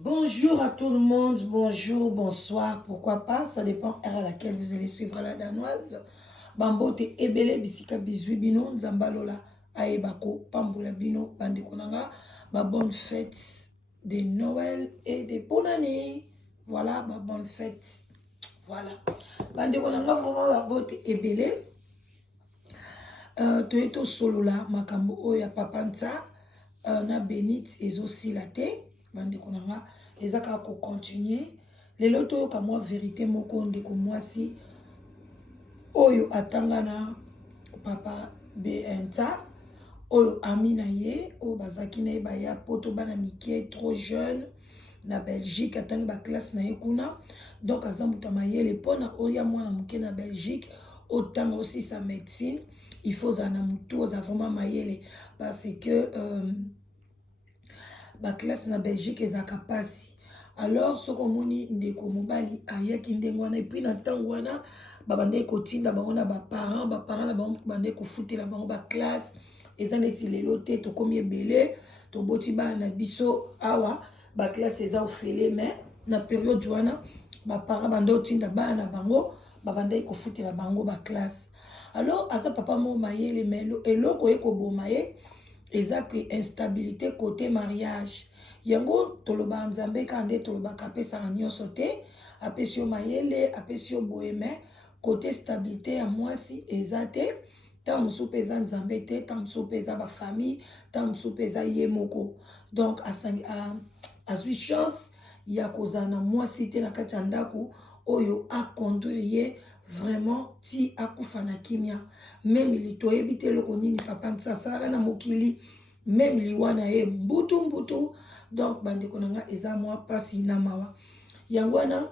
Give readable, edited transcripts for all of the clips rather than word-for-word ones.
Bonjour à tout le monde, bonjour, bonsoir, pourquoi pas, ça dépend heure à laquelle vous allez suivre la danoise. Bambote ebele bisika bizui bino, nzambalola aebako, pambola bino, bandekonanga, ba bonne fête de Noël et de bonne année. Voilà, ba bonne fête. Voilà. Bandekonanga vraiment bambote ebele. Toyeto solola makambo oyo ya papa nza na Benite ezosila te bandeko nanga eza kaka kocontinue lelo toyoka mwa verité moko ndeko mwasi oyo atanga na papa nza oyo ami na ye oyo bazalaki na ye baya poto bana mike trop jeune na Belgique atangi baklasse na ye kuna donc aza moto ya mayele mpona oya mwana moke na Belgique otanga aussi sa médecine il faut ça na mutu ça vraiment mayele parce que ba classe na Belgique ezaka pasi alors soko moni ndeko mobali ayaki ndenge wana et puis na ntango wana babandaki kotinda bango na baparent na bango bandaki kofutela bango ba classe eza neti lelo te tokomi ebele toboti bana na biso awa ba classe eza ofele mais na période wana baparent bandaki kotinda bana na bango babandaki kofutela bango ba classe. Alors, aza papa mo mayele melo eloko eko boma ye eza que instabilité côté mariage. Yango toloba nzambe kande toloba kapesa nyonso te apesio mayele apesio boyeme côté stabilité ya mwasi eza te tant musu pesa nzambe te tant musu pesa ba famille tant musu pesa ye moko. Donc a zwi chance ya kozana mwasi te na kati ya ndako oyo a conduire ye vraiment ti akufa na kimia même litoyebi te loko nini papa nsasalaka na mokili même liwa na ye mbutu donc bandeko nanga eza mwa pasi na mawa yango wana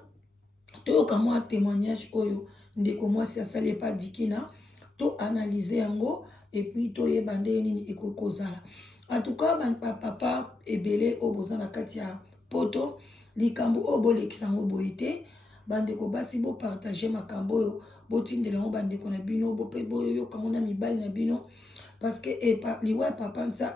toyoka mwa témoignage oyo ndeko mwasi asali epa dikina to analyser yango et puis toyeba ndenge nini ekokozala en tout cas papa ebele oyo boza na kati ya poto likambo oyo bolekisa yango boye te bandeko basi bo partager makambo oyo botindela ngo bandeko na bino bope boyoka ngo na mibali na bino parce que liwa papa nza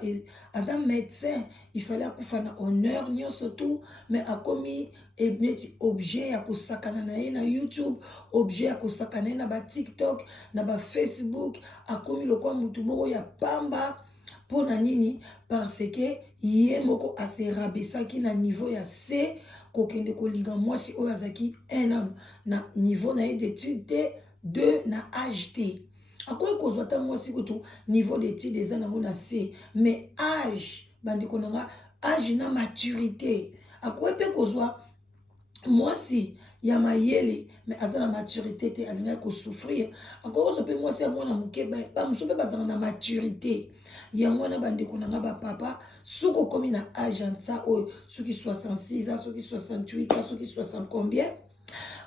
aza médecin il fallait akufa na honneur nyonso tout mais akomi neti objet ya kosakana na ye na YouTube objet ya kosakana ye na ba TikTok na ba Facebook akomi lokwa mutu moko ya pamba pona nini parce que ye moko ase rabesaki na niveau ya C kokende kolinga mwasi oyo azaki 1 an na niveau na ye d'étude te 2 na âge te akoki kozwa ta mwasi kutu niveau d'étude eza nango na C mais âge bandeko nanga âge na maturité akoki mpe kozwa mwasi ya mayele mais aza na maturité te alingaki kosouffrir akoki kozwa mpe mwasi ya mwana moke bamosusu mpe bazala na maturité yango wana bandeko nanga bapapa soki okomi na âge ya nsa oyo soki 66 ans soki 68 ans soki 60 combien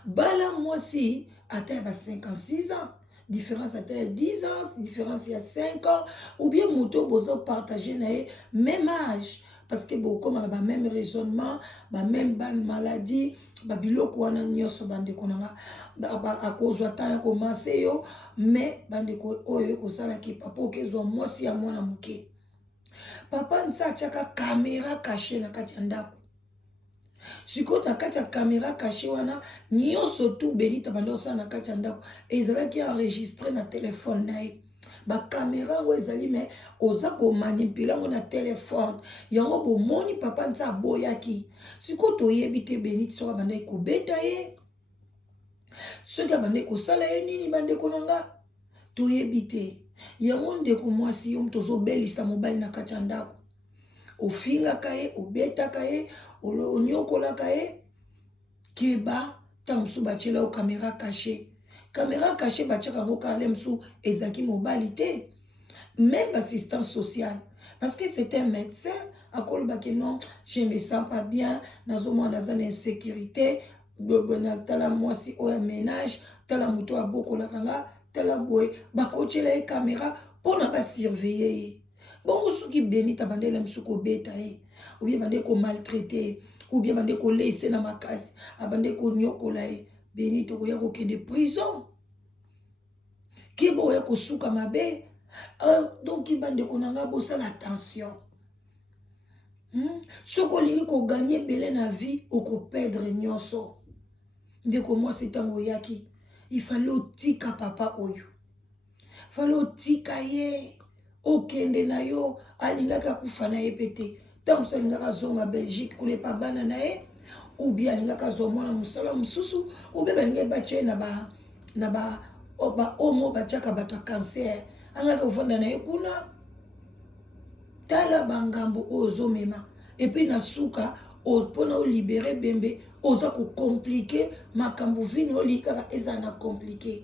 bala mwasi ata ya ba 56 ans différence ata ya 10 ans différence ya 5 ans ou bien moto boza partager na ye même âge parce que bokoma na ba même raisonnement ba même maladie ba biloko wana nyonso bandeko nanga akozwa temps ya komanse yo mais bandeko oyo ekosalaki papa okezwa mwasi ya mwana moke papa nsa atiaka caméra caché na kati ya ndako sikoyo na kati ya caméra caché wana nyonso tu Benita banda osala na kati ya ndako ezalaki enregistré na telefone na ye bakamera yango ezali me oza komanipule yango na telefone yango bomoni papa nsa aboyaki sikoyo toyebi te Benita soki abandaki kobeta ye soki abandaki kosala ye nini bandeko nanga toyebi te yango ndeko mwasi yo tozobelisa mobali na kati ya ndako ofingaka ye obetaka ye onyokolaka ye keba ta mosusu batiela yo caméra caché batiaka yango kale mosusu ezalaki mobali te même assistance sociale parce que c'est un médecin akolobaki non je me sens pas bien nazomona naza na insécurité tala mwasi oyo ménage tala moto abokolaka nga tala boye bakotiela ye caméra mpona basurveille ye bongo soki Benita bandela mosusu kobeta ye ou bien bande komaltraite ou bien bande kolese na makasi abande konyokola ye Benita okoya kokende prison ke boya kosuka mabe donc bandeko nanga bosala attention Soko lingi ko gagner belé na vie ou ko perdre nyonso. Ndeko moi c'est un yaki. Il fallait otika papa oyo. Fallait otika ye. Okende na yo alingaka kufa na ye pete. Tant ça alingaka zonga Belgique kule pa bana na ye ou bien alingaka zomona musala mususu ou bien balinga bache na ba omo bachaka bato cancer. Alingaka ufanda na ye kuna tala bangambo ozo mema. Et puis na suka pona o libérer bembe oza ko compliquer makambo vino likaka eza na compliqué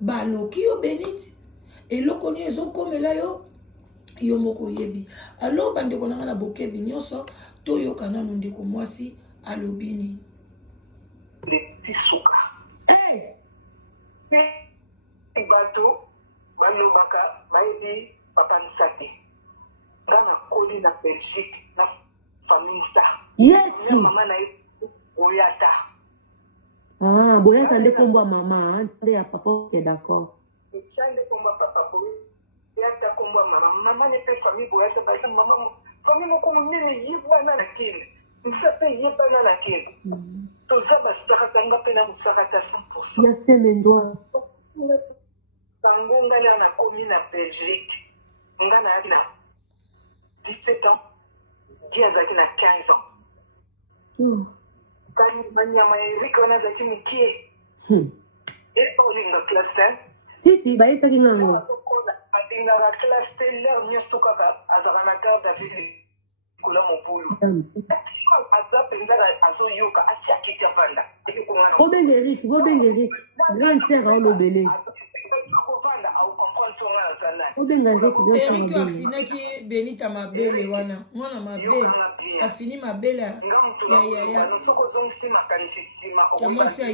baloki yo beniti eloko ni ezo komela yo yo moko yebi. Alors bandeko nanga na bokebi nyonso to yoka nanu ndeko mwasi alobini le tisuka bato balobaka bayebi papa nsate ngana koli na Belgique na famille ça. Yes. Maman na boyata. Ah, boyata nde kombo maman, nde ya papa ok d'accord. Nde kombo papa boyata kombo maman. Maman ne pe famille boyata ba maman famille moko munene yebana na kine. Nsape yebana na kine. Toza ba sarata nga pe na musarata 100%. Ya semendwa. Bango ngala na komi na Belgique. Ngana yaki na 17 ans. Guy azaki na 15 ans. Quand manyama Eric on azaki mukie. Et olinga classe 1. Si, ba yesaki ngango. Adinga classe l'heure nyoso kaka azaka na garde à vue kula mobulu. Asa penza azo yoka atia kitia panda. Bobenge Eric. Grande sœur a lobele. Eric afinaki Benita mabele wana mwana mabele afini mabele ya mwasi ya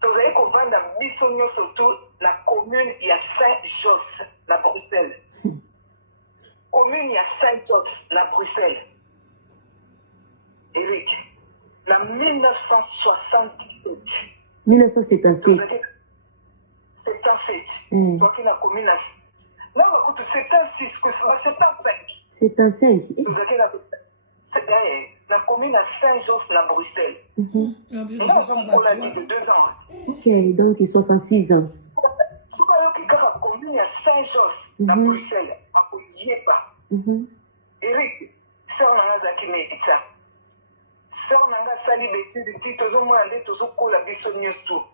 tozali kovanda biso nyonso tu na commune ya Saint-Josse na Bruxelles. Commune ya Saint-Josse na Bruxelles. Eric, na 1977. 1977. 77. Toi qui la commune à... Là, on a coûté 76, que ça va 75. 75. Vous avez la commune à Saint-Josse, la Bruxelles. Là, on l'a dit de 2 ans. Ok, donc 66 ans. Si vous avez la commune à Saint-Josse, la Bruxelles, à Koyepa. Eric, ça, on a qui médite ça. Sœur nanga sali betu ti tozo mo ande tozo kola biso nyosto.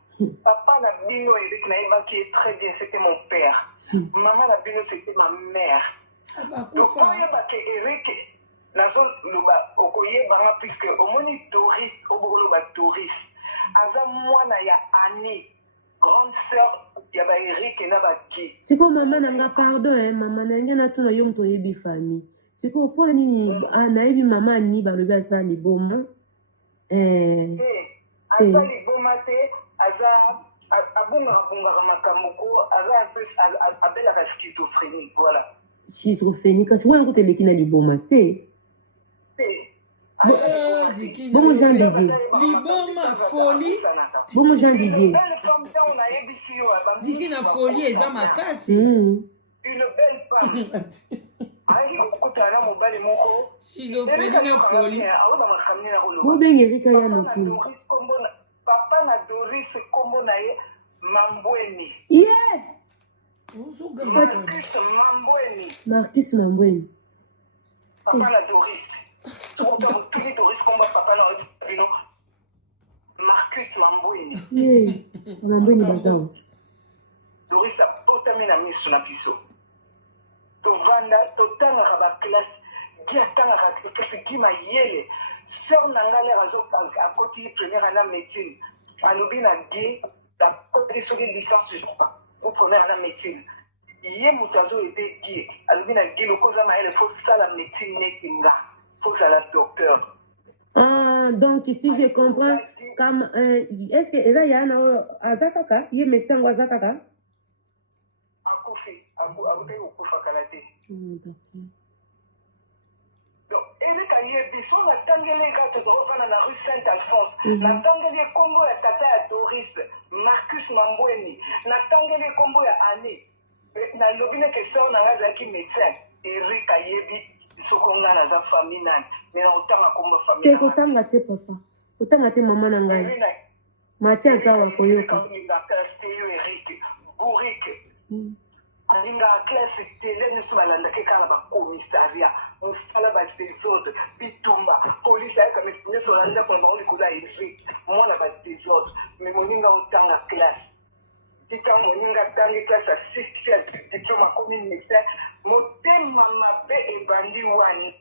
Papa na bino Eric na iba qui est très bien, c'était mon père. Maman na bino c'était ma mère. Donc quand il y a que Eric nazo loba okoye banga puisque au moni Doris obolo ba Doris. Aza mwana ya Annie, grande sœur ya ba Eric na ba ki. C'est comme maman nanga pardon maman nanga na tuna yo mto yebi famille. C'est quoi pour nini anayebi mama ni balobi ata liboma aza liboma te aza abungaka makambo ko aza un peu abelaka schizophrénie voilà schizophrénie kasi wana koteleki na liboma te bomo Jean Didier liboma folie bomo Jean Didier diki na folie eza makasi une belle femme schizophrène na folie bobenge Erika ya nokili papa na Doris kombo na ye Mambweni Marcus Mambweni papa na Doris tous les Doris kombo papa na bino Marcus Mambweni Mambweni bazao Doris apotami na miso na biso tovanda totangaka baklasse gi atangaka classe gi mayele sœur na nga lere azopanze akoti première année médecine alobi na gi akoti soki licence je crois ou première année médecine ye moto azoyede gi alobi na gi lokoza mayele fo sala médecine neti nga fo sala docteur. Donc si je comprends comme est-ce que eza yana azakaka ye médecin ngo azakaka akufi akutaki kokufa kala te. Donc eleka yebi so natangeli kaka tozokofanda na rue Saint-Alphonse natangeli kombo ya tata ya Doris Marcus Mambweni natangeli kombo ya Annie na lobi na que sœur na ngaza ki médecin Eric ayebi sokonga na za famille nani mais na otanga comme famille te kotanga te papa kotanga te mama na ngai mati azawa koyoka Eric Bouric alinga classe télé nyonso balandaki kaka na bacommissariat mosala badésordre bitumba polise ayaka nyonso olanda pona bango likolo ya Eric mwana badésordre mais moninga otanga classe tika moninga atangi classe ya 6 ya diplôme akomi médecin motema mabe ebandi wana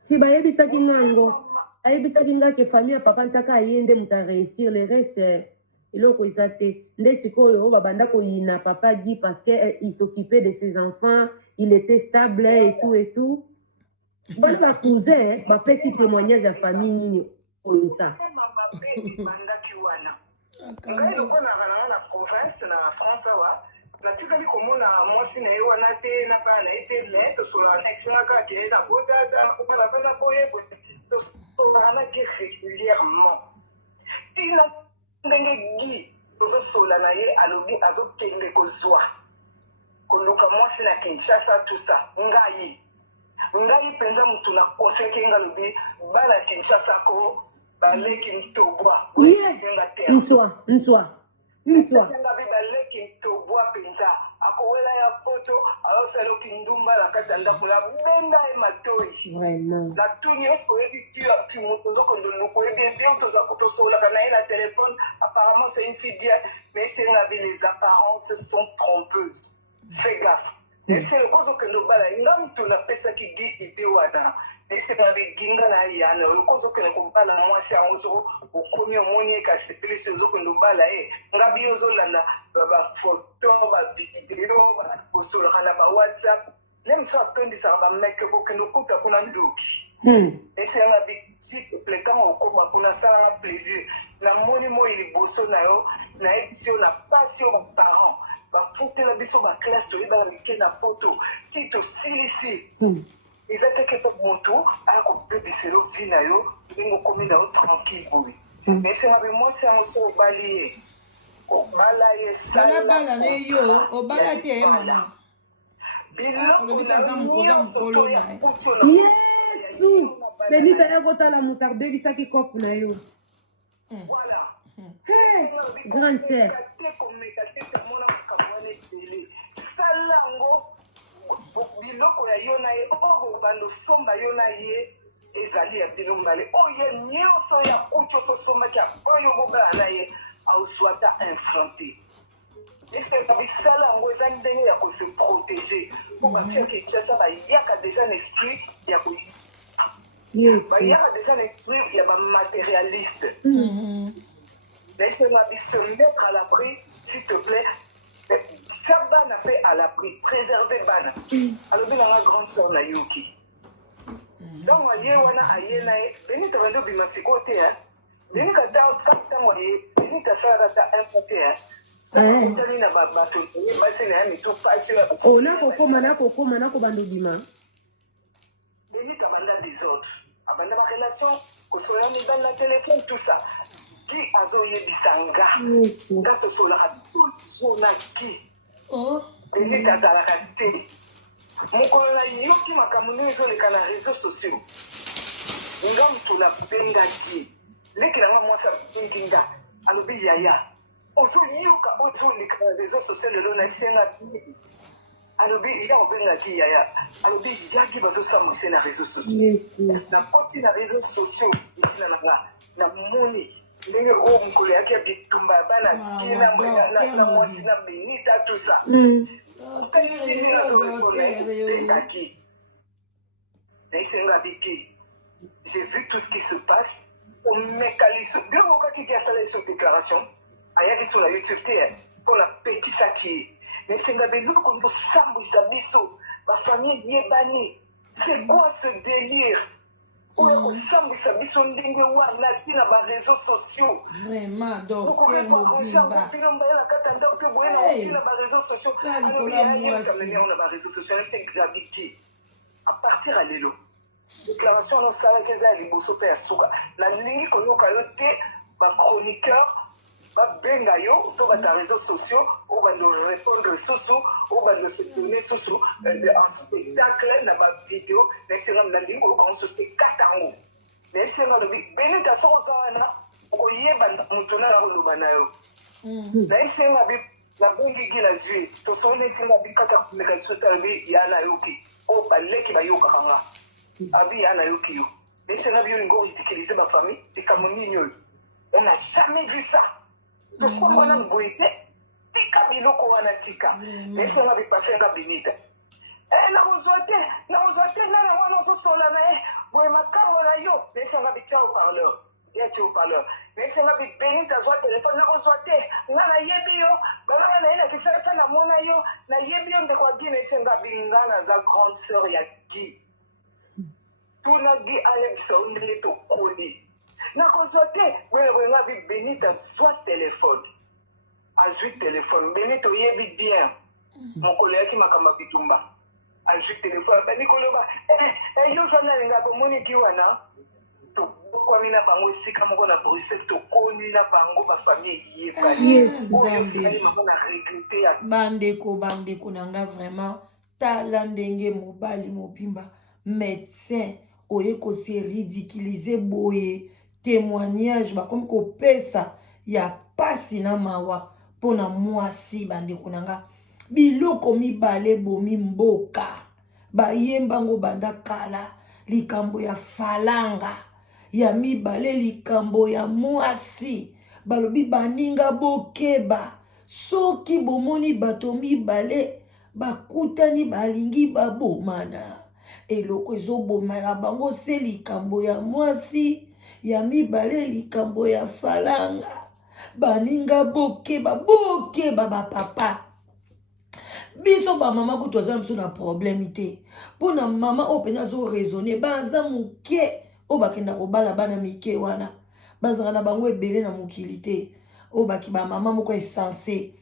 si bayebisaki ngango ayebisaki nga ke famille ya papa ntaka aye nde moto aréussir le reste eloko eza te nde sikoyo oyo babanda koyina papa dit parce que il s'occupait de ses enfants il était stable et tout bana bacousin bapesi témoignage ya famille nini oyisa ebandaki wana ngai lokonaka na province na france awa natikali komona mwasi na ye wana te na bana na ye te mais tosolaka na ekisengaka ke na botata nakobana mpe na boyebwe tosolaka naki régulièrement tina ndenge gi tozosola na ye alobi azokende kozwa koluka mwasi na kinshasa tusa ngai mpenza mutu na conseil ke nga alobi bana kinshasa ko baleki ntobwa ntswa baleki ntobwa mpenza akowela ya poto aosaloki ndumba na kati ya ndako na benda ye matoi na tuni oso oyebi ti moto ozokondo luku oyebi bien tosolaka na ye na téléphone apparemment c'est une fille bien mais esengabi les apparences sont trompeuses fais gaffe ese lokozokende obala nga mutu napesaki gi ide wana esengabi ginga na yana lokozokende kobala mwasi yango soko okomi omoni ye kasi pelisi ozokende obala ye nga bi ozolanda bafoto bavideo bosolaka na bawhatsapp le miso atondisaka bameke kokende okuta kuna ndoki esengabi s'il te plaît ntango okoma kuna asalanga plaisir namoni moi liboso na yo nayebisi yo na pasi yo baparent bafutela biso baklasse toyebaka mike na poto ti tosilisi eza teke mpo moto aya kobebiselo vi na yo ndenge okomi na yo tranquille boye mais esengabi mwasi yango so obali ye obala ye salabala ne yo obala te ye mama biloko na nyonso to ya kutu na yesu benita ya kotala moto abebisaki kope na yo voilà grande sœur salango biloko ya yo na ye oyo bando somba yo na ye ezali ya bino mibale oyo nyonso ya kutu ososomaki oyo bobala na ye azwata infronté eseka bisala yango eza ndenge ya kose protéger mpo bafiaka kinshasa bayaka déjà na esprit ya bayaka déjà na esprit ya bamatérialiste laissez-moi se mettre à l'abri s'il te plaît tia bana mpe à l'abri préserver bana alobi nanga grande sœur na yoki donc aye wana aye na ye benita bandi obima sikoyo te benika ntango aye benita asalaka ta impo te otali na bato basi na ya mitu pasi nakokoma obima benita banda désordre abanda barelation kosola mibali na téléphone tout ça ki azoyebisa nga tosolaka tozonaki benita azalaka te mokolo na yoki makambo nde ezoleka na réseau sociaux nga mutu nabengaki leki nanga mwasi abengi nga alobi yaya ozoyoka ozoleka na réseau sociaux lelo nabisenga bibi alobi ya obengaki yaya alobi yaki bazosambwise na réseau sociaux nakoti na réseau sociaux ikina nanga namoni ndenge oyo mokolo yaki ya bitumba ya bana kina mwasi na benita tout ça otanini nazobetaki naisenga biki j'ai vu tout ce qui se passe omeka liso bio mokaki ki asala liso déclaration ayaki so na youtube te mpo na petisaki ye naisenga biloko ndosambwisa biso bafamille yebani c'est quoi ce délire oyo kosambwisa biso ndenge wana ntina baréseau sociaux okokebino mbayela kata ndako mpe boyena ntina baréseau sociaux alobiayekameniao na baréseau sociaux naisengrabiki à partir ya lelo déclaration anosalaki eza ya liboso mpe ya suka nalingi koyoka yo te bachroniqueur babenga yo to bata réseaux sociaux oyo bando répondre susu oyo bando se tourner susu en spectacle na bavideo nayebisenga nalingi oyokango société katango nayebisenga lobi benita soko oza wana okoyeba moto nanga koloba na yo nayebisenga babengi gila zwi tosoo netinga bikaka komeka biso ta lobi ya nayoki oyo baleki bayokaka nga abi ya nayoki yo nayebisenga biyolingi oridiculize bafamille likambo nini oyo on n'a jamais vu ça. Tout ce qu'on a boité, tika biloko wana tika. Mais ça on avait passé un benita. Na ozote, na wana so sola na boy makamo na yo. Mais ça on avait tia au parleur. Ya tia au parleur. Mais ça on avait benita zo téléphone na ozote. Na yebi yo, bana na ina kisasa na mona yo, na yebi yo ndeko gine senga bingana za grande sœur ya Guy. Tuna Guy ale biso ndenge to koli. Nakozwa te wenga bi benita soit téléphone azwi téléphone benita oyebi bien mokolo yaki makamba bitumba azwi téléphone bani koloba yo zana linga bomoni ki wana tokwami na bango esika moko na Bruxelles tokoni na bango bafamille yebani bandeko na nga vraiment tala ndenge mobali mobimba médecin oye kose ridiculiser boye témoignage bakomi kopesa ya pasi na mawa pona mwasi bandeko na nga biloko mibale bomi mboka bayembango banda kala likambo ya falanga ya mibale likambo ya mwasi balobi baninga bokeba soki bomoni bato mibale bakutani balingi babomana eloko ezobomana bango se likambo ya mwasi ya mibale likambo ya falanga baninga bokeba bapapa biso bamama kutu aza biso na problème te mpona mama oyo pena azo raisonne baza moke oyo bakenda kobala bana mike wana bazala na bango ebele na mokili te oyo baki bamama moko esense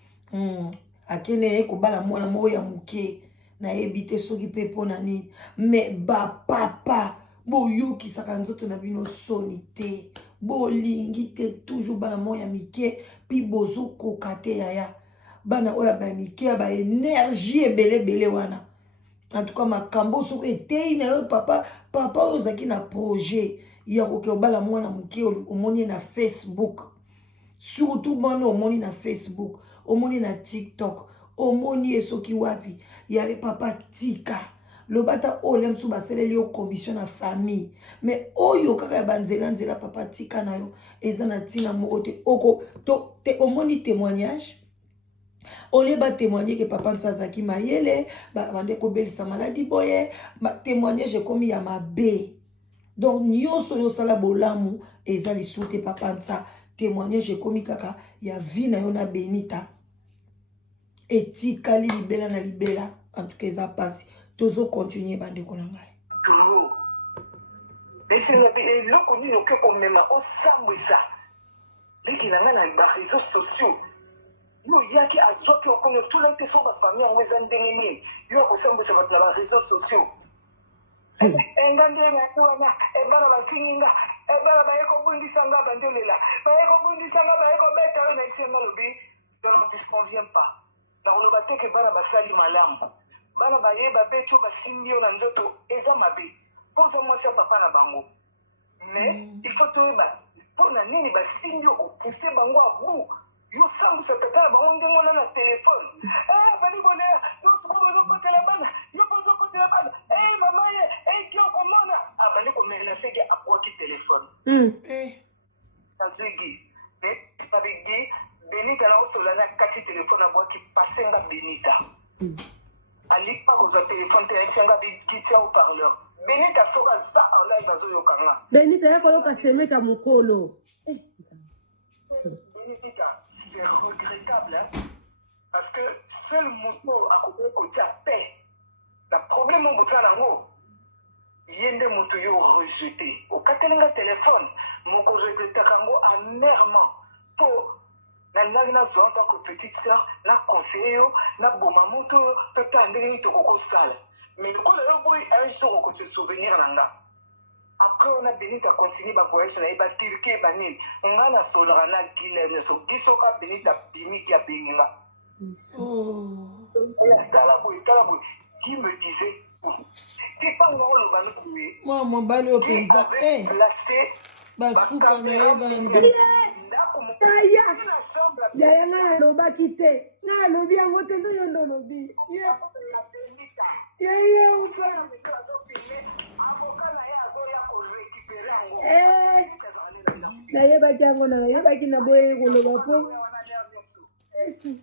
akende kobala mwana moko ya moke nayebi te soki mpe mpona nini me bapapa boyokisaka nzoto na bino soni te bolingi te toujours bana moya ya mike pi bozokoka te yaya bana oyo ya bamike ya baénergie ebelebele wana en tout cas makambo soki etei na yo papa oyo ozalaki na projet ya koke obala mwana moke omoni na Facebook surtout bana omoni na Facebook omoni na TikTok omoni ye soki wapi yaye papa tika lobata ole msu baseleli yo commission na famille mais oyo kaka ya banzela papa tika na yo eza na tina moko te oko te omoni témoignage ole ba témoigner que papa nsazaki mayele bande ko belisa maladi boye ba témoignage komi ya mabe donc nyonso yo sala bolamu eza lisute papa nsa témoignage komi kaka ya vie na yo na benita etikali libela na libela en tout cas eza pasi tozo continuer bandeko na ngai toujours besinga eloko nini oke komema osambwisa leki na ngai na baréseaux sociaux yo yaki azwaki okone tula ete so bafamille yango eza ndenge nini yo akosambwisa bato na baréseaux sociaux enga ndenge wana ebana bafinginga ebana baye kobundisa nga bandolela baye kobundisa nga baye kobeta oyo na isenga lobi je ne disconviens pas nakoloba te ke bana basali malamu bana bayeba beti oyo basimbi yo na nzoto eza mabe mpoza mwasi ya papa na bango mais il faut toyeba mpona nini basimbi yo opuse bango abu yo sambwisa tata na bango ndenge wana na telefone bali kolela yosoko bozokotela bana yo bozokotela bana mama ye ki okomona bali komenase ge abwaki telefone nazwigi abigi benita na osola na kati telefone abwaki pasenga benita alipa kozwa telefone te nayebisenga bikitia au parleur benita soki aza en live azoyokanga benita yakoloka semeka mokolo benita c'est regrettable parce que seul moto akoki kotia paix na problème oyo boza nango ye nde moto yo rejeté okatelenga telefone moko regretaka yango amèrement mpo nalingi nazwa ntako petite sœur na conseiller yo na boma moto oyo totala ndenge nini tokokosala mais lokola yo boyi un jour okoti souvenir na nga après on a Benita continue ba voyage na ba Turquie ba nini on a solana na Guylaine so gisoka Benita bimi kia benga Oh. Qui me disait t'es pas non le banu coué Moi mon bali au qui penza avait placé basuka na ye bandi yaya nga nalobaki te nga nalobi yango te nde yo ndo olobi nayebaki yango nayebaki na boye koloba po esi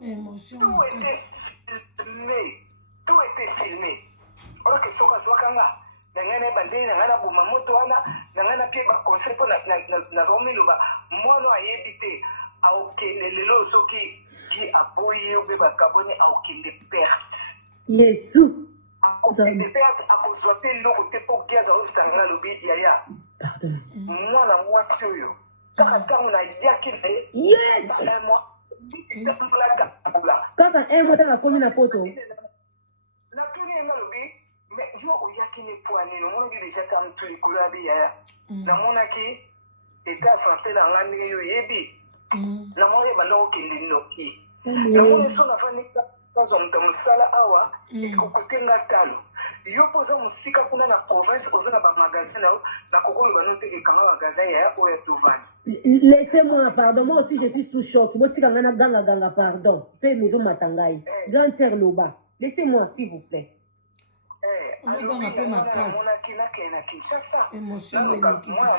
émotion tout était filmé. Alors que soka swakanga nangana bandé nangana boma moto wana nangana pie ba conseil po na zomi loba mono ayebité a okende lelo soki qui aboyi obe ba kabone a okende perte. Yesu. Okende perte a kozwate loko te po kiaza o sangana lobi yaya. Mwana mwasi oyo. Kaka tango na yaki na ye. Yes. Kaka emo tanga komi na poto. Na tuni nga lobi mais yo oyaki ne poani no mono ki déjà kam tuli kula bi ya na mona ki état santé na ngani yo yebi na mona ba no kindi no ki na mona so na fani ka zo mtamusala awa ikokutenga talo yo poza musika kuna na province ozana ba magasin na kokolo ba no teke kama magasin ya o ya tovani. Laissez-moi, pardon, moi aussi je suis sous choc. Moi, tu ganga ganga, pardon. Fais maison matangai. Grande sœur Loba. Laissez-moi, s'il vous plaît. On a fait ma casse. Émotion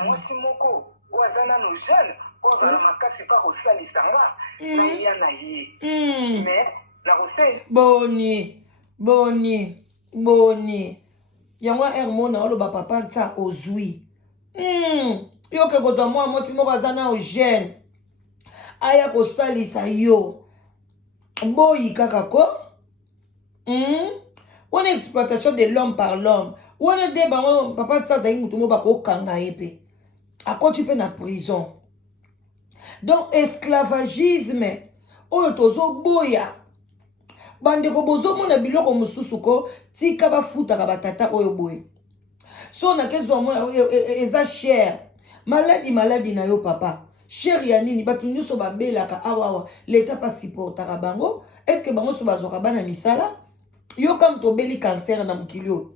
moi si moko wazana no jeune cause la makasi pa ko salisanga na ya na ye. Mais la rose boni. Yango hermona oloba papa nta ozui. Yo ke kozwa mwa mwasi moko aza na jeune aya kosalisa yo boyi kaka ko wana exploitation de l'homme par l'homme wana de bango papa tsa azali mutu moko bakokanga ye mpe akoti mpe na prison. Donc esclavagisme oyo tozoboya bandeko bozomona biloko mosusu ko tika bafutaka batata oyo boye so nakezwa mona eza cher maladi na yo papa cher ya nini bato nyonso babelaka awawa leta pa supportaka bango eske bango so bazwaka bana misala yo kam tobeli cancer na mokili oyo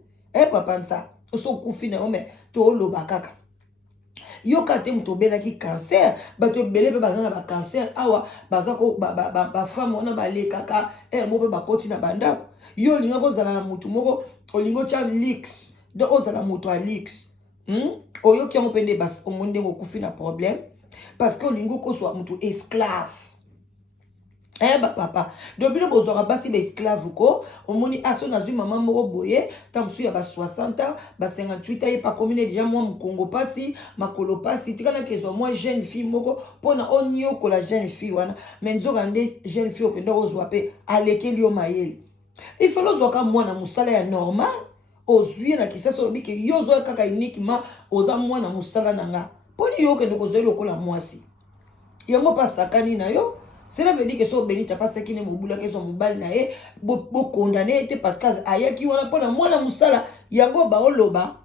papa nsa oso kufi na yo me tooloba kaka yoka te moto obelaki cancer bato ebele mpe baza na bacancer awa baza ko bafame wana balekaka mo mpe bakoti na bandako yo olinga kozala na motu moko olinga otya lix donc ozala moto ya lix oyoki yango mpe nde omoni ndenge okufi na problème parce que olingi okozwa moto esclave papa donc bino bozwaka basi baesclave ko omoni aso nazwi mama moko boye ta mosusu ya ba 60 ans ba 58 ans ye pa komine déjà mwa mokongo pasi makolo pasi tikanaki ezwa mwa jeune fille moko mpona oniokola jeune fille wana me nzoka nde jeune fille okende ozwa mpe alekeli yo mayele ifale ozwaka mwana mosala ya normal ozwi na kisasa olobi ke yo ozwa kaka uniquement oza mwana mosala na nga mponi yo okende kozwa lokola mwasi yango mpe asakani na yo. Cela veut dire que so Benita pas qui ne mobula que son mobile na ye bo condamné te parce que ayaki wana pona mwana musala yango ba oloba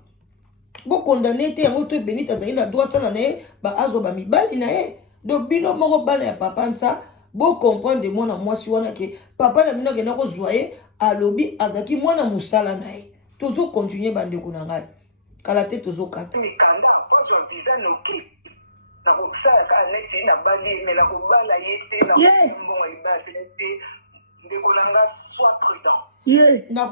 bo condamné te yango to Benita zaina doit sala na ye ba azo ba mibali na ye donc bino moko bana ya papa nsa bo comprendre mwana mwasi wana ke papa na bino ke na ko zoye alobi azaki mwana musala na ye tozo continuer bande ko na ngai kala te tozo kata mikanda pas un visa no ke na kusala ka neti na bali me na kubala yete na mbongo ibate te ndeko nanga soit prudent na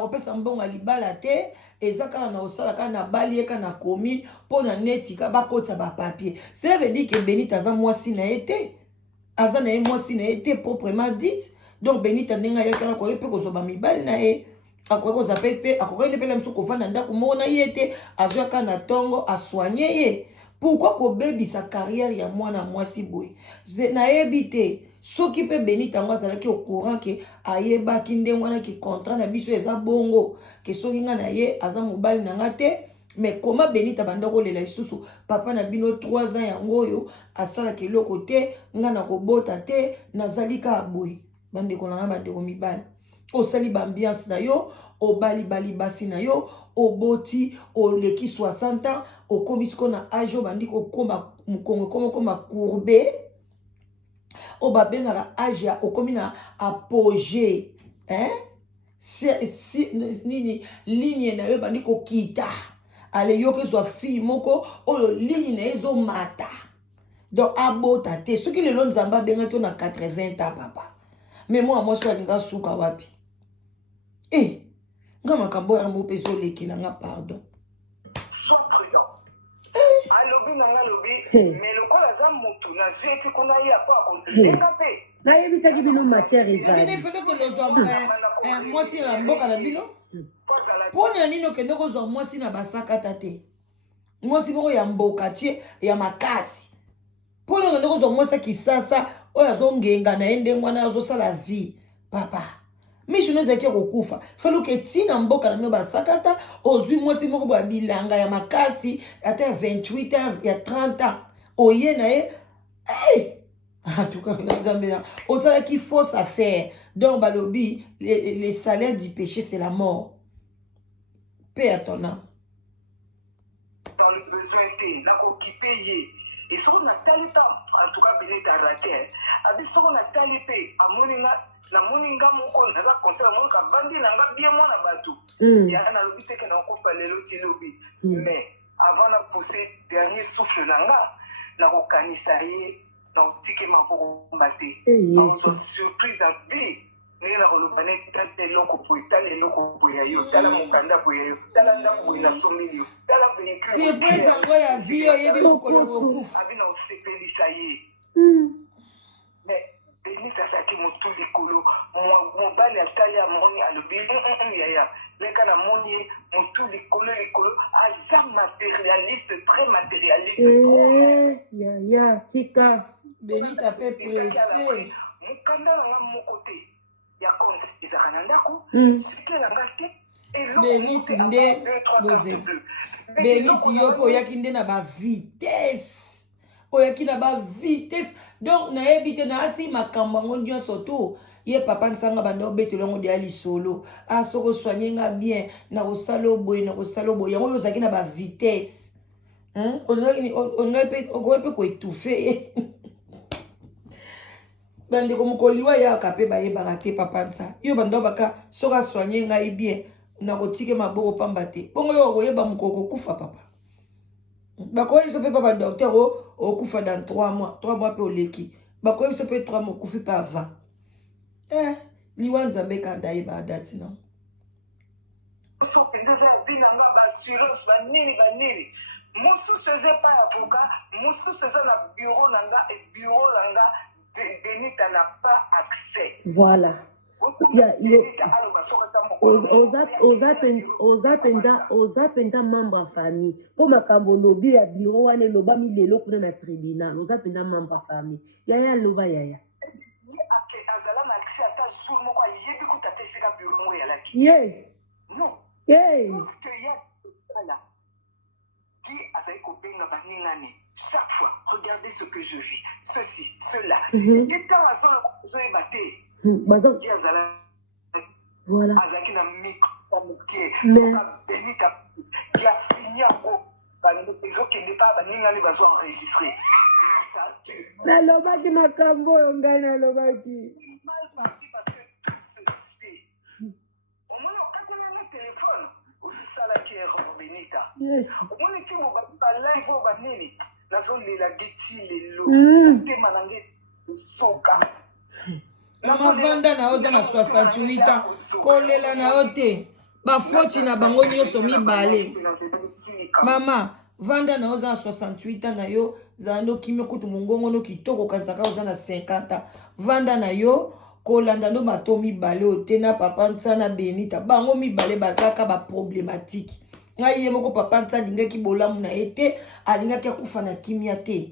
kopesa mbongo libala te ezaka na osala ka na bali eka na commune pona neti ka bakota ba papier cela veut dire que Benita aza mwasi na ete aza na ye mwasi na ete proprement dit donc Benita ndenga yaka na ko epe ko zoba mibali na ye akoki kozape pe akoki pe la mso kovanda ndako moko na ye te azwaka na tongo asoigner ye. Pourquoi kobebisa carrière ya mwana mwasi boye nayebi te soki pe Benita ngo azalaki au courant ke ayebaki ndenge wana ki contrat na biso eza bongo ke soki nga na ye aza mobali na nga te mais comment Benita banda kolela lisusu papa na bino 3 ans yango oyo asalaki eloko te nga na kobota te nazali ka boye bandeko na nga bandeko mibali osali bambiance na yo obali bali basi na yo oboti oleki 60 ans okomi tiko na age obandi kokoma mukongo koma courbe obabengaka age ya okomi na apogée nini ligne na yo bandi kokita ale yo kezwa fille moko oyo ligne na ye ezomata donc abota te soki lelo nzambe abengaki yo na 80 ans papa mais moi mwasi alinga suka wapi nga makambo yango mpe ezolekela nga pardon sois prudent alobi nanga alobi mais lokola aza motu nazwi eti kuna ye apo akolenga mpe nayebisaki bino matière ezali efele kolozwa mwasi na mboka na bino mpona nini okende kozwa mwasi na basakata te mwasi moko ya mboka tie ya makasi mpona okende kozwa mwasi ya kisasa oyo azongenga na ye ndenge wana azosala vie papa mishono ezalaki kokufa faluka etina mboka na bino basakata ozwi mwasi moko boya bilanga ya makasi ata ya 28 ans ya 30 ans oye na ye en tout cas osalaki fausse affaire donc balobi les salaires du péché c'est la mort. Paix à ton âme. Dans le besoin t'es là qu'on qui paye et ce qu'on a talé en tout cas béni ta raquette abi ce qu'on a talé pay à moninga na moninga moko na za conseil mon ka vandi na nga bien moi na batou ya na lobi te que na ko fa lelo ti lobi mais avant de pousser dernier souffle na nga na ko kanisa ye na otike maboko mbate en surprise à vie n'est la relobane tête loko pour tala loko pour yo tala mokanda pour yo tala ndako ina somilio tala véhicule c'est pas ngo ya vie yebi mokolo okufa abi na osepelisa ye mais benita saki motu likolo mobali atali amoni alobi yaya leka na moni motu likolo aza matérialiste très matérialiste yaya tika benita pe pressé mokanda nanga moko te ya compte ezaka na ndako soki elanga te beniti nde boze beniti yo mpe oyaki nde na bavitese oyaki na bavitese donc nayebi te naasi makambo yango nyonso to ye papa nsanga banda obetela yango deya lisolo soki oswanye nga bien nakosala oboye yango oyo ozalaki na bavitese okoki mpe koetufe bandeko mokoliwa yaka mpe bayebaka te papa nsa yo banda baka soki aswanye ngai bien nakotike maboko pamba te bongo yo okoyeba mokolo kokufa papa bakoyebiso mpe pa badokter okufa dans 3 mois mpe oleki bakoyebiso mpe 3 mois okufi mpe avant liwa nzambe kanda yeba adati na soki ndeza binanga baassurance banini mosusu eza epai avocat mosusu eza na bureau nanga bureau nanga benita n'a pas accès. Voilà. Oza penza membre ya famille po makambo lobi ya bureau wana elobami lelo kuna na tribunal oza penza membre ya famille yaya loba yaya azala na accès ata jour moko ayebi kuta te esika bureau moko eyalaki non parce que yasala qui azali kobenga baningani chaque fois regardez ce que je vis ceci cela et tant azoyeba te qui azala voilà azalaki na mike soka benita ya fini yango ezokende kaka baningani bazoenregistre nalobaki makambo oyo ngai nalobaki parce que tout se sait omona okatela na telefone osalaki erreur benita omoni ti balive oyo banini nazolela geti lelo motema na nge soka na mavanda na yo oza na 68 ans kolela na yo te bafoti na bango nyonso mibale mama vanda na yo oza na 68 ans na yo zala ndokimi kutu mongongo no kitoko kanisaka oza na 50 ans vanda na yo kolanda ndo bato mibale oyo te na papa ntsana benita bango mibale bazaka baproblématique ngai ye moko papa nsa alingaki bolamu na ye te alingaki akufa na kimia te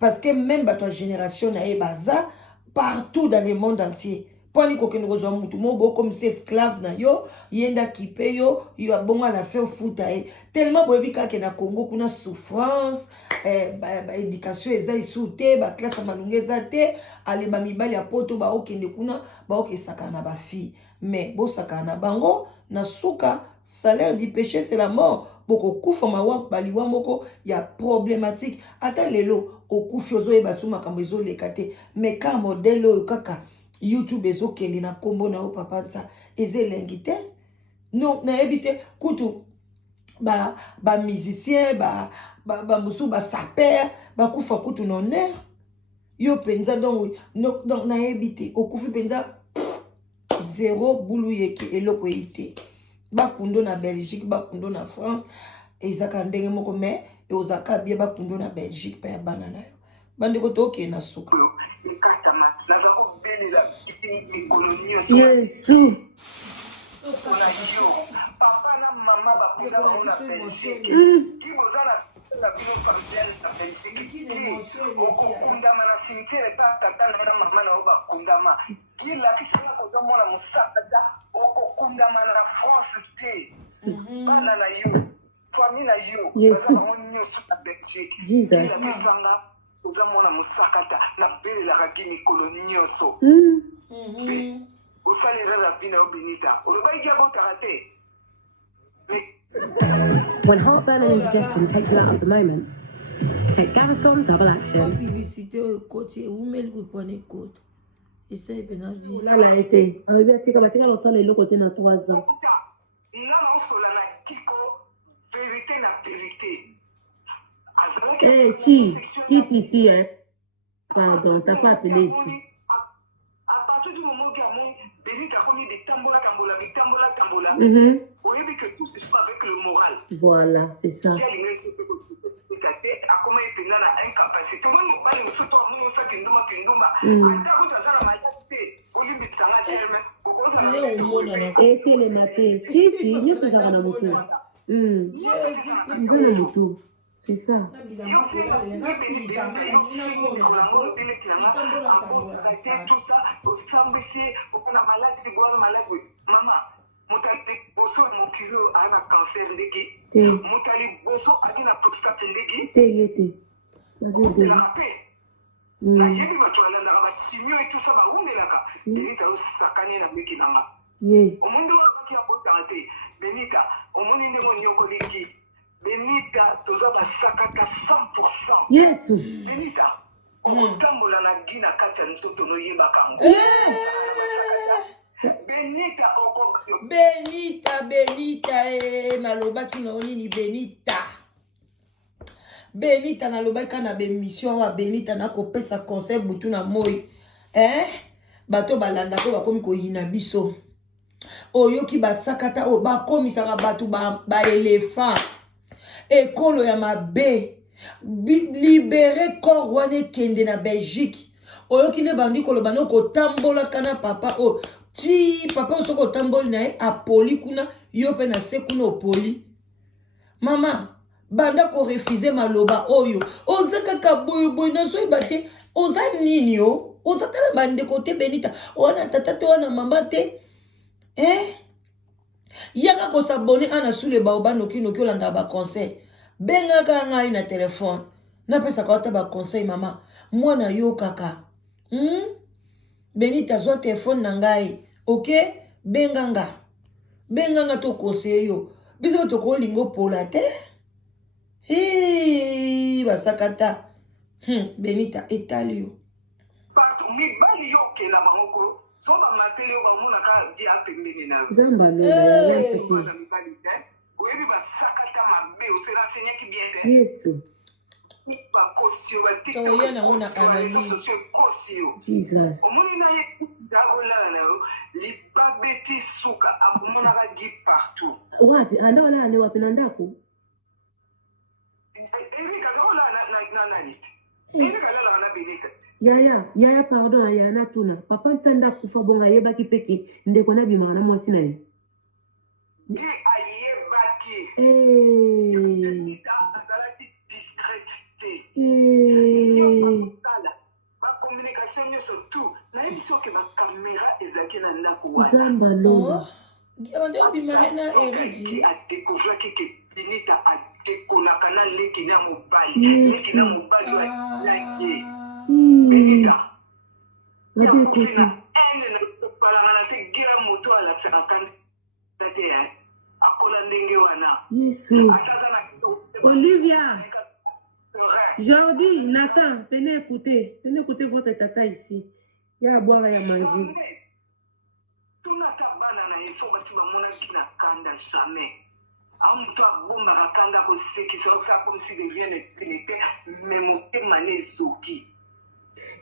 parce que même bato ya génération na ye baza partout dans le monde entier poni kokende kozwa mutu mo bokomi se esclave na yo yenda kipe yo yo abongo ala fe ofuta ye tellement boyebi kaka na Congo kuna souffrance éducation eza isu te baklasse ya malunga eza te aleba mibali ya poto baokende kuna baokesaka na bafille mais bosaka na bango na suka salaire du péché c'est la mort bokokufa baliwa moko ya problématique ata lelo okufi ozoyeba su makambo ezoleka te mais ka modele oyo kaka YouTube ezokende na kombo na o papa nsa eza elengi te non nayebi te kutu ba musicien mosusu basaper bakufa kutu na honneur yo mpenza donc nayebi te okufi mpenza zéro bulu yeke eloko eyi te bakundo na Belgique bakundo na France ezaka ndenge moko mais ozaka bie bakundo na Belgique mpe ya bana na yo bandeko tokende na suka ekatama naza kobelela ekolo Yesu nyonso mpona yo papa na mama bapela bango na Belgique ki boza na bino familiale na Belgique ki okokundama na cimetière mpe tata na mama na yo bakundama ki lakisanga koza mwana mosaka ta okokundama na France te bana na yo famille na yo baza bango nyonso na Belgique ki lakisanga oza mwana mosaka ta nabelelaka ki mikolo nyonso mpe osalera na vi na yo Benita olobaki abotaka te When heartburn and indigestion take you out of the moment, take Gaviscon Double Action. Publicité côté ou mel ko pone côte. Essaye pena vie. Là là été. On va tika batika lo sala le côté na 3 ans. Na osola na kiko vérité na vérité. Quitte ici hein. Pardon, t'as pas appelé ici. À partir du moment où Benita a commis des tambola. Vous voyez que tout se fait avec le moral. Voilà, c'est ça. Et les matés. Si, nous sommes dans le moto. C'est ça. Maman, mutali boso mokilo ana cancer ndeki. Mutali boso akina prostate ndeki. Te. Na yebi batwala na ba simio et tout ça ba umelaka. Benita osakane na mwiki nanga. Omundo bakaki abotante. Benita, omoni ndemo nyoko liki. Benita toza ba sakata 100%. Yes. Benita, otambola na gina kati ya nzoto no yeba kango. Benita nalobaki na nini Benita nalobaki na bemission wa Benita na kopesa conseil butu na moi bato balanda ko bakomi koyina biso oyoki basakata o bakomisaka bato ba éléphant ekolo ya mabe libérer corps wana kende na Belgique oyoki ne bandi koloba no kotambola kana papa o ti papa osoko tamboli na ye apoli kuna yo pe na se kuna opoli mama banda ko refuser maloba oyo oza kaka boyoboy na zoyeba te oza nini yo oza tala bandeko te Benita wana tata te wana mama te yaka kosabone ana sule baoba noki olanda ba conseil bengaka ngai na telefone napesaka ota ba conseil mama mwana yo kaka Benita zwa telefone na ngai ok benganga to conseil yo biso to ko lingo pola te basakata Benita etali yo partout mibali yo kela bangoko so ba matele yo bamona ka bia pembeni na Zamba no oyebi basakata mabe osela senya ki bien te Yesu. ba kosio ba Toya na ona TikTok analyse. kosio Jesus. omoni na ye dakolala na yo libabeti suka akomona ka gi partout Wapi? Anda wala ane wapi na ndako? Erika zaola na nani Erika lala na Benita Yaya pardon ayana tuna. Papa ntanda kufa bonga yebaki peke ndeko na bima na mwasi na ye. ye ayebaki discrète te nyonso azotala bakomi communication surtout na émission que ma caméra ezaki na ndako wana Zamba no. Gabande obimanena qui Eric. a découvert que Binita a déconnecté na leki na mobali na ye Benita ya kufina ene na parana te gira moto ala tsaka date ya akola ndenge wana Yesu. atazana Olivia. Jordi, Nathan, venez écouter votre tata ici. Il y a à boire et à manger. tunatabana na yesu basi bamona kina kanda jamais amuto abomba kanda ko sekisa ça comme si de rien n'était mais motema ne soki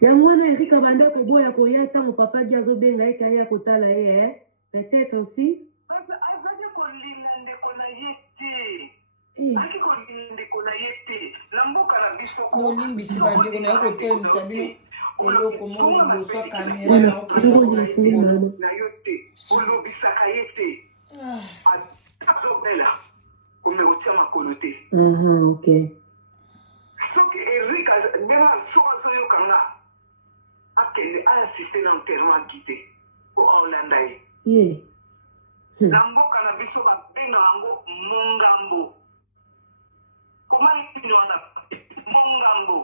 yango wana Eric abanda koboya koya ntango papa gi azobenga ye kaya kotala ye peut-être aussi azaki kolinga ndeko na ye te aki kolinga ndeko na ye te na mboka na biso nolimbisi bandeko na yo kotelemisa bino eloko moko liboso ya kamera na okolo na yo te olobisaka ye te atazobela kome otia makolo te ok soki Eric ndenge soki azoyoka nga akende assiste na enterrement gi te po aolanda ye na mboka na biso babenga yango mongambo koma yebino wana mongambo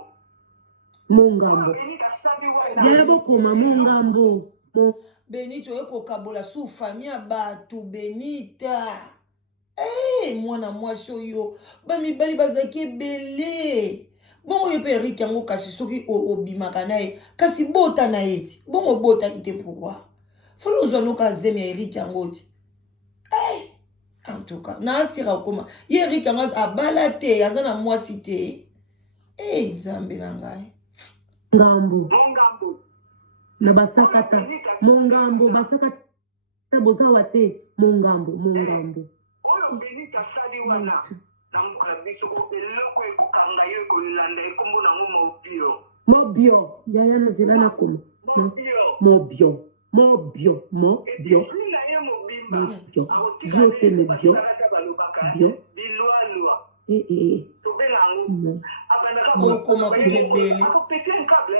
yebokoma mongambo Benito ekokabola su famille ya bato Benita mwana mwasi oyo bamibali bazalaki ebele bongo ye mpe Eric yango kasi soki obimaka na ye kasi bota na ye ti bongo obotaki te pourquoi folo ozwa noka azemi ya Eric yango ti en tout cas naasira okoma ye Eric yango abala te aza na mwasi te nzambe na ngai mongambo na basakata mongambo basakata bozawa te mongambo oyo Benita sali wana na mboka biso eloko ekokanga yo ekolanda ekombo nango mobio yaya na zela na koma mobio na ye mobimba jote me bio bilwalwa tobenga yango okoma kudebele akopete nkable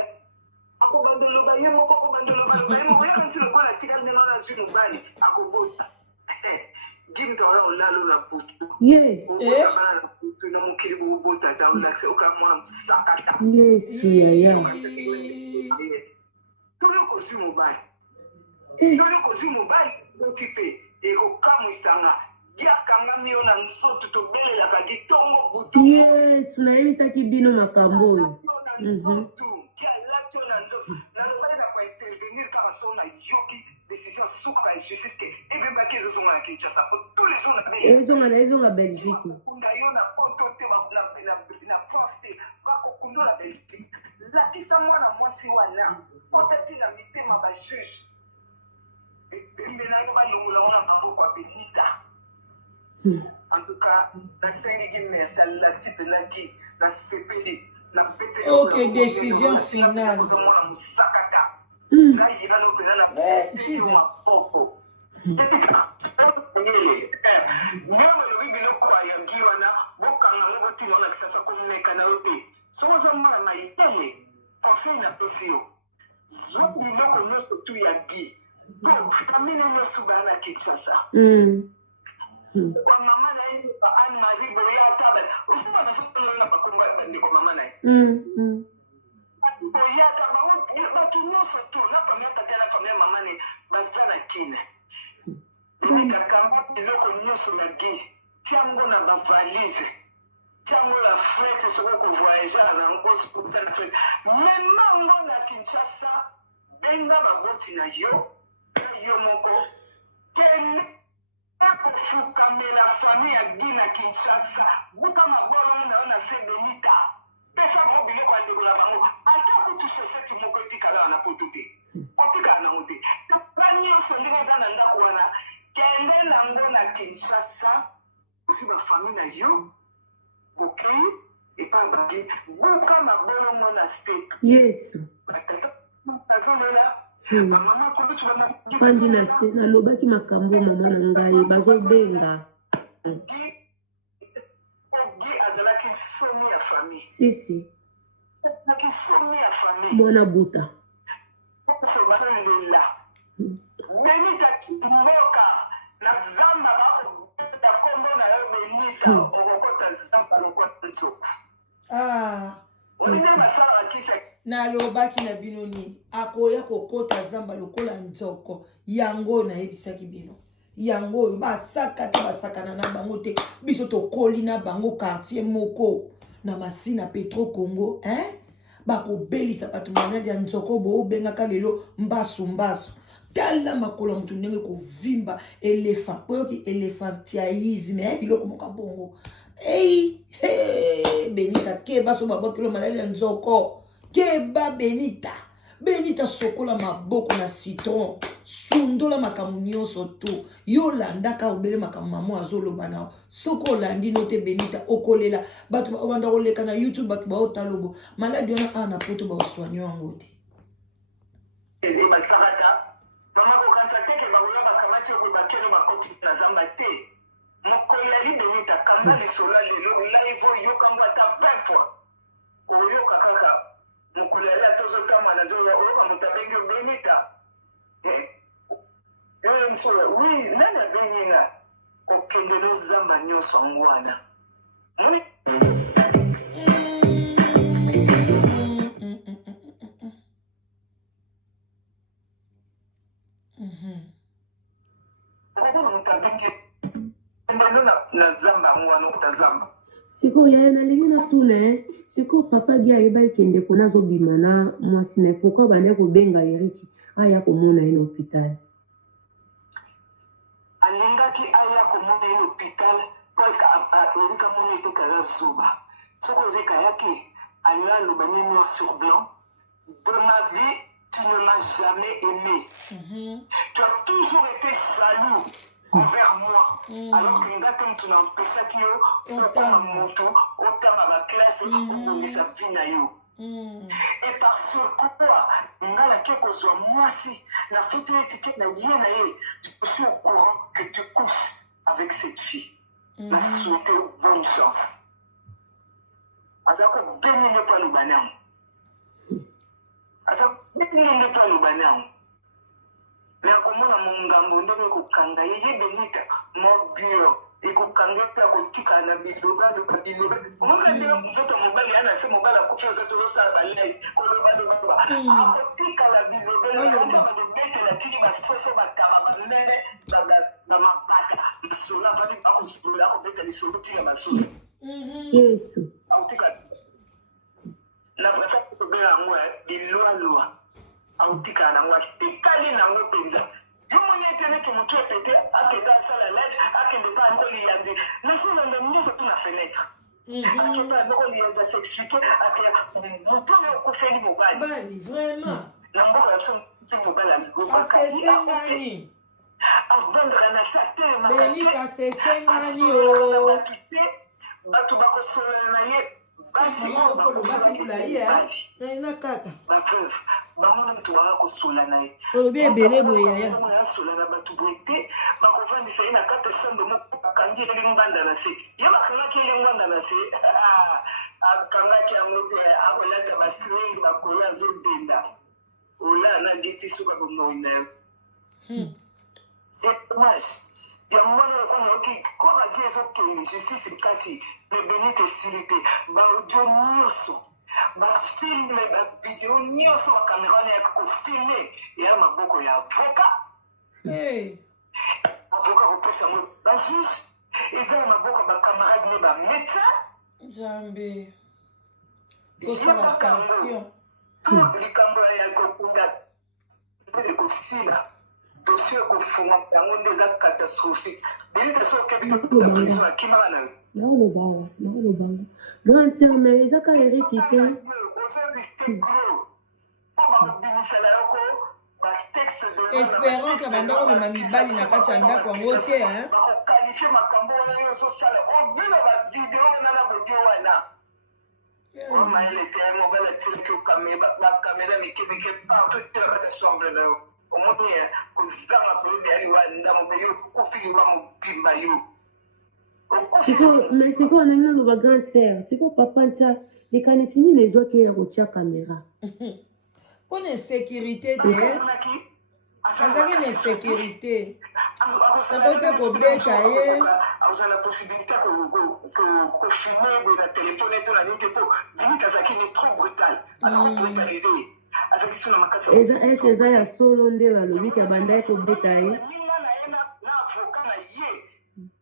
akobandoloba ye moko akobandoloba ye moko yekanisi lokola tika ndenge wana azwi mobali akobota gimta wala olalo na putu okabana na putu na mokili boobota ta olakisa okamona mosakata toyo kozwi mobali oti mpe ekokamwisanga giakangami yo na nzoto tobelelaka gitongo butu nayebisaki bino makambo oyo alati yo na nzoto nalobaki na kointervenir kaka so na yoki décision suka ya justice ke ebembaki ezozonga na Kinshasa po tous les jours ezonga Belgique bakokunda yo na poto te na France te bakokunda na Belgique lakisa mwana mwasi wana kota te na mitema bajuge ebembe na yo balongola ngo na maboko ya Benita en tout cas nasengeki merci alakisi mpenaki nasepeli ok décision finale nyamalobi biloko ayangi wana bokanga ngo botina ona kisasa komeka na yo te soki ozomona mayele conseil napesi yo zwa biloko nyonso tu ya gi po famille nyonso baya na Kinshasa mama na ye Anne Marie boya tabal osima na sokolo na bakomba bandeko mama na ye boya tabal bato nyonso tu na pamia tata na pamia mama ne baza na kine emikakamba biloko nyonso na gi tiango na bavalise tiango la flete soki kovoyagera na ngo sokuta na flete memango na Kinshasa benga baboti na yo moko kene kofukamela famille ya gi na Kinshasa buka mabolo na yo na se Benita pesa bango biloko ya ndeko na bango ata kutu soseti moko etikala na poto te kotikala nango te banyonso ndenge eza na ndako wana kende nango na Kinshasa osi bafamille na yo bokei epa bagi buka mabolongo na state bazolela bamama kolutu fandi na se nalobaki makambo mama na ngai bazobenga ogi azalaki somi ya famille sisi somi ya famille mwana buta c'est là. Benita mboka na zamba bako da kombo na yo Benita okokota zamba lokota nzo. Onina masara kise na lobaki na bino nini akoya kokota zamba lokola nzoko yango na yebisaki bino yango basaka te basakana na bango te biso tokoli na bango quartier moko na Masina Petro Congo bakobelisa bato manadi ya nzoko boobengaka lelo mbasu tala makolo mutu ndenge kovimba elephant oyoki elephantiaisme biloko moka bongo Benita keba so babokelo malali ya nzoko keba Benita sokola maboko na citron sundola makambo nyonso to yolandaka obele makambo mamo azoloba na soko olandi no te Benita okolela bato banda koleka na YouTube bato baotalobo maladi wana na poto baoswanyo yango te mama ko kantate ke baola bakamati ko bakelo makoti na zamba te mokoyali Benita kamba lisola lelo live yo kamba ta pepwa oyo kakaka mokoyali atozotama na ndoya oyo kamutabengi Benita yo msola oui nana Benina kokende no zamba nyoso ngwana muni siko ya nalingi na tune siko papa gi ayeba ekende kona azobima na mwasi ne pourquoi bande kobenga Eriki aya komona ye na hôpital alingaki aya komona ye na hôpital po Erika mona ete kaza zuba soko Erika yaki ayo aloba nini noir sur blanc de ma vie tu ne m'as jamais aimé. Tu as toujours été jaloux envers moi. Alors que nous avons tout empêché que nous avons moto, autant à ma classe, on sa vie na yo. Et parce que quoi, nous avons quelque chose moi si, la photo étiquette na yé, je suis au courant que tu couches avec cette fille. Je souhaite bonne chance. Parce que béni n'est pas le banam. Asa ndio kwa lubana na komona mungambo ndenge kokanga yeye Benita mobio ikokanga pe kotika na bidoba de bidoba munga ndio mtoto mobali ana sema mobali akufia zote zosa balai koloba baba akotika la bidoba kama de bete la tini basoso bakama banene na mabata msula bali akusula ko bete lisoluti ya basoso Yesu autika na brafa kubela ngwa bilwa autika na ngwa tekali na ngwa penza yomoni etene ke mutu epete akeda sala live akende pa nkoli yandi na sona na nyuso tuna fenêtre akenda nkoli yandi s'expliquer akya mutu yo kufeli mobali bali vraiment na mboka ya so mobali asesengani avendre na sate Benita asesengani batu bakosola na ye mama okoloba kula ye na kaka bamona mutu bakakosola na ye olobi ebele boye yaya yasola na bato boye te bakovandisa ye na kati ya chambre moko bakangi eli ngbanda na se ye bakangaki eli ngbanda na se akangaki yango te akolata bastring bakoya azobenda ola na geti suka bomoi na yo c'est dommage yamona lokona oki koza di ezokende justice kati me Benita esili te baaudio nyonso bafilme bavideo nyonso bakamera wana yaka kofilme eya maboko ya avoka avoka kopesa yango bajuge eza ya maboko bakamarade ne bamédecin jambe kosala tension to likambo ya kokunda ekosila dossier ekofungwa yango nde eza catastrophique Benita so okebi tokuta prison akimaka na yo naolobanga grande sœur mais ezaka Eriki te espérons que bandako mema mibali na kati ya ndako yango te bakokalifie makambo wana yo ozosala obina bavideo wana na bodio wana oyo mayele te mobali atilaki bakamera mikemike partout etelaka ta chambre na yo omoni kozanga koyode ali wa ndamo me yo kofili wa mobimba yo mais siko nalingi naloba grande sœur siko papa ntia likanisi nini ezwaki ya kotia kamera On est sécurité, azaki na sécurité. Nakope kobeta ye. Aza la possibilité que filmer na téléphone et na nite po. Benita azaki ni trop brutal. Azaki brutalisé. Azaki suna makasi. Est-ce que ça ya solo nde balobi ka bandai kobeta ye? Ninga na ye na avocat na ye.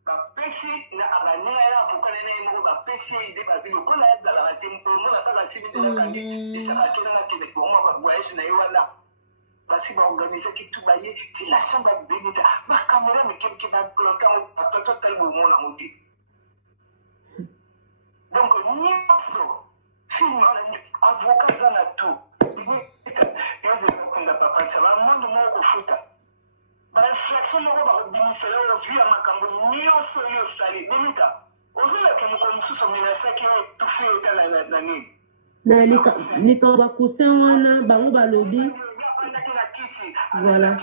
Bapesi na abane ya avocat na ye moko bapesi ide babilo kola ya zala ba tempo mo na kala sibi de la kandi. Isaka kena na Québec pour moi ba voyage na ye wana. Basi ba organiser ki tout baye ti la chambre Benita ba caméra mais qui va planter un plateau tel au monde en moti. Donc nyonso film avocat za na tout. Yo ze kunda papa ça va monde mo ko futa. Ba réflexion mo ba bimisela o vu ya makambo nyonso yo sali Benita. Ozela ke mo ko msuso menasa ki o tout fait eta na nini. Na likamba kusin wana bango balobi. Voilà.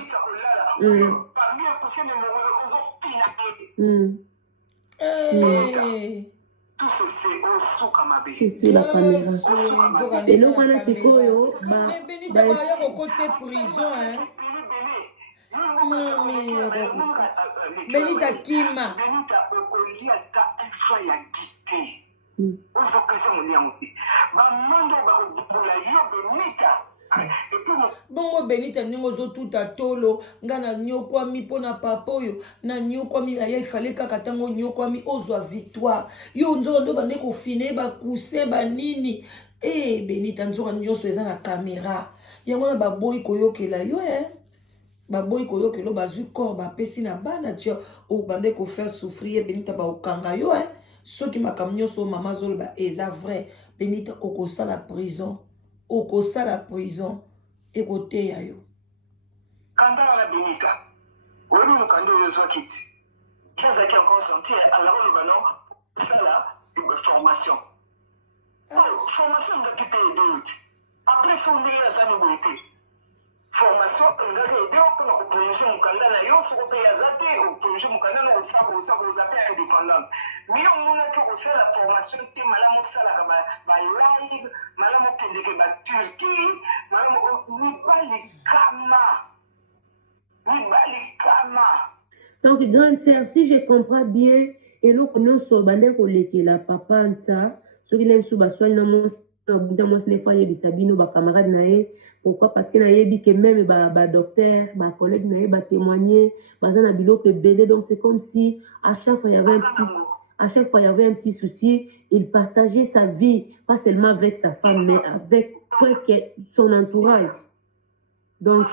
C'est la caméra. Et donc on a ce koyo mais Benita ba ya ko côté prison hein. Benita kima. Benita okolia ta infra ya gite. Ozo kasa moliango. Ba mondo ba bola yo Benita. Bongo Benita ndingo zo tuta tolo nga na nyokwami pona papa oyo na nyokwami aya ifale kaka tango nyokwami ozwa victoire yo nzo ndo bande ko fine ba cousin ba nini Benita nzo nyonso eza na caméra yango na baboyi koyokela yo baboyi koyokelo bazwi corps bapesi na bana tio o bande ko faire souffrir Benita ba okanga yo soki makambo nyonso mama zoloba eza vrai Benita okosala prison okosala prison ekote ya yo kanda la Benita wenu mukando yozo kiti kaza ki encore senti alors le ballon c'est la formation formation de type de route après son meilleur ça nous été formation on a aidé pour la promotion mukanda na yo sur pays azate ou promotion mukanda na osabo aux affaires indépendantes mais on a que aussi la formation te malamu sala ba live malamu pendeke ba Turquie malamu ni bali kama donc grande sœur si je comprends bien et nous connaissons bande ko lekela papa nta soki lensu baswali na mon bunda mo ne fois yebisa bino ba camarade na ye pourquoi parce que na yebi que même ba docteur ba collègue na ye ba témoigner bazana biloko belé donc c'est comme si à chaque fois il y avait un petit souci il partageait sa vie pas seulement avec sa femme mais avec presque son entourage donc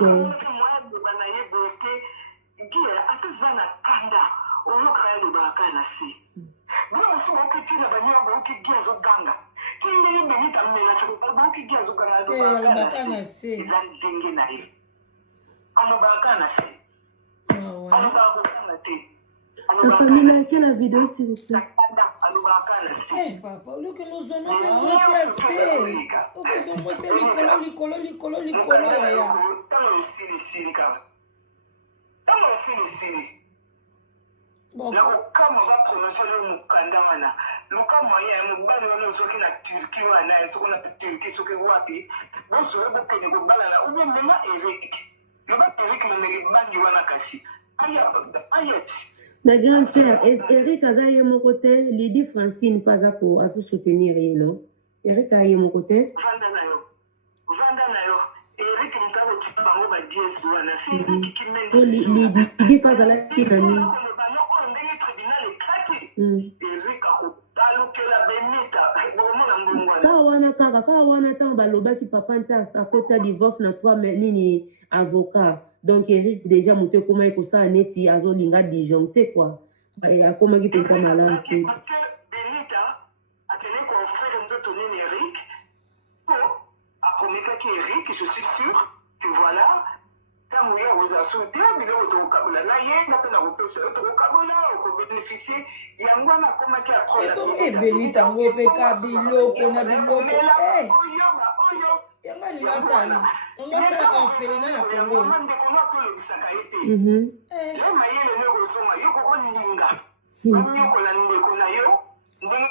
Mwana msumo ukiti na banyo ukigiazo ganga. Kile Benita mmela sikuba ukigiazo ganga bakana se. Izandenge na ye. Amabakana se. Amabakana te. Amabakana se la vidéo s'il vous plaît. Amabakana se. Papa, look at nos zones assez. Likolo ya. Tamo sili kama. Tamo sili. Bon. Na kama va promotion le mukanda wana luka moyen mubali wana soki na Turquie wana soko na Turquie soki wapi boso webo kene ko bala na ube mema Eric yo ba Eric mumeli bangi wana kasi ayati ma grande sœur Eric azaye mon côté Lydie Francine pas à soutenir non Eric aye mon côté vanda na yo Eric mtako chibango ba DS wana si Eric kimenzi Lydie pas à la kinani Kaka wana ntango balobaki papa nsa akota divorce na 3 nini avocat donc Eric déjà moto ekoma ekosala neti azolinga disjoncté quoi akomaki mpenza malamu te parce que Benita akende confrère nzoto nini Eric akometaki Eric je suis sûr que voilà tango ya ozasote biloko tokabula na yenga mpe na kopesa yo tokokabula okobénéficie yango wana akomaki atrola Benita ngo mpe ka biloko na biloko yango alingasali yango asalaka orphelinat na Congo ndeko mwa tolobisaka ye te yo mayele ne kosoma yo kokolinga banyokola ndeko na yo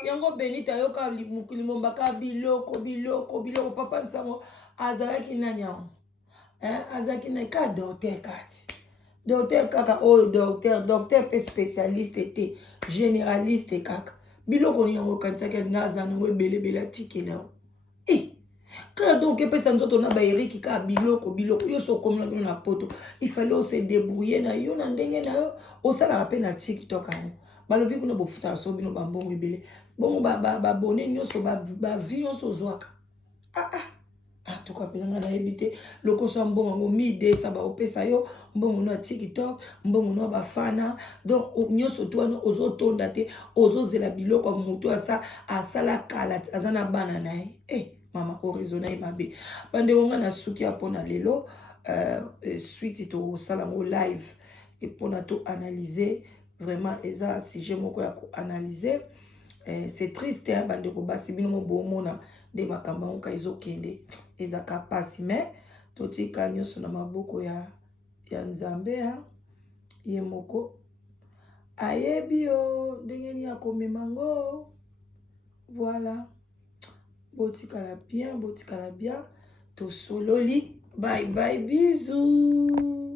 yango Benita yoka mokili mombaka biloko papa nsango azalaki nani yango azalaki na ka docteur kati docteur kaka oyo docteur pe spécialiste te généraliste kaka biloko ni yango kanisaki nga aza nango ebelebele atikela kaka donc epesa nzoto na baeriki kaka biloko yo so okominaki na poto ifale ose débrouiller na yo na ndenge na yo osalaka mpe na tiktok yango balobi kuna bofutaka so bino bambongo ebele bongo babone nyonso bavi nyonso ozwaka tuka mpenza nga nayebi te lokoso ya mbongo yango 1200 baopesa yo mbongo no ya tiktok mbongo no ya bafana donc nyonso to wana ozotonda te ozozela biloko ya moto asala kala aza na bana na ye mama orizo na ye mabe bandeko nga na suki ya mpona lelo suite tosala yango live mpona toanalyse vraiment eza sujet moko ya koanalyse c'est triste bandeko basi bino bomona nde makambo yango ka ezokende ezaka pasi me totika nyonso na maboko ya nzambe ye moko ayebi yo ndenge nini akomema ngo voilà botikala bien tosololi bye bye bisous